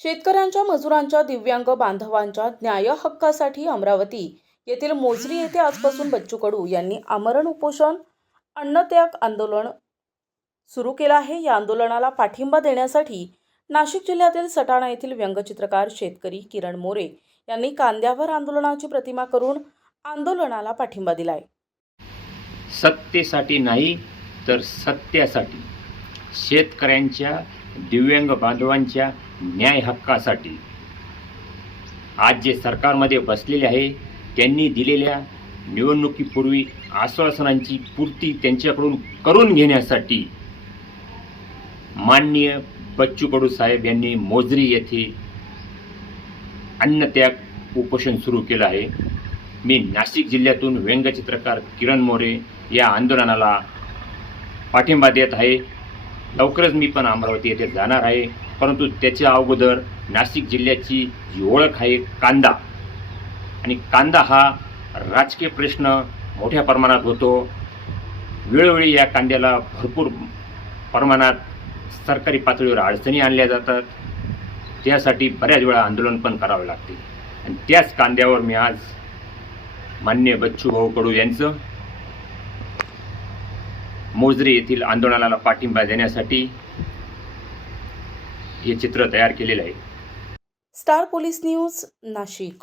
शेतकऱ्यांच्या मजुरांच्या दिव्यांग बांधवांच्या न्याय हक्कासाठी अमरावती येथील मोजरी येथे आजपासून बच्चू कडू यांनी आमरण उपोषण अन्नत्याग आंदोलन सुरू केलं आहे. या आंदोलनाला पाठिंबा देण्यासाठी नाशिक जिल्ह्यातील सटाणा येथील व्यंगचित्रकार शेतकरी किरण मोरे यांनी कांद्यावर आंदोलनाची प्रतिमा करून आंदोलनाला पाठिंबा दिलाय. सत्तेसाठी नाही तर सत्यासाठी. शेतकऱ्यांच्या दिव्यांग बांधवांच्या न्याय हक्कासाठी आज जे सरकारमध्ये बसलेले आहे त्यांनी दिलेल्या निवडणुकीपूर्वी आश्वासनांची पूर्ती त्यांच्याकडून करून घेण्यासाठी माननीय बच्चू कडू साहेब यांनी मोजरी येथे अन्नत्याग उपोषण सुरू केलं आहे. मी नाशिक जिल्ह्यातून व्यंगचित्रकार किरण मोरे या आंदोलनाला पाठिंबा देत आहे. लवकरच मी पण अमरावती येथे जाणार आहे. परंतु त्याच्या अगोदर नाशिक जिल्ह्याची जी ओळख आहे कांदा. आणि कांदा हा राजकीय प्रश्न मोठ्या प्रमाणात होतो. वेळोवेळी या कांद्याला भरपूर प्रमाणात सरकारी पातळीवर अडचणी आणल्या जातात. त्यासाठी बऱ्याच वेळा आंदोलन पण करावे लागते. आणि त्याच कांद्यावर मी आज मान्य बच्चू भाऊ कडू यांचं मोजरी येथील आंदोलनाला पाठिंबा देण्यासाठी हे चित्र तयार केलेलं आहे. Star police news Nashik.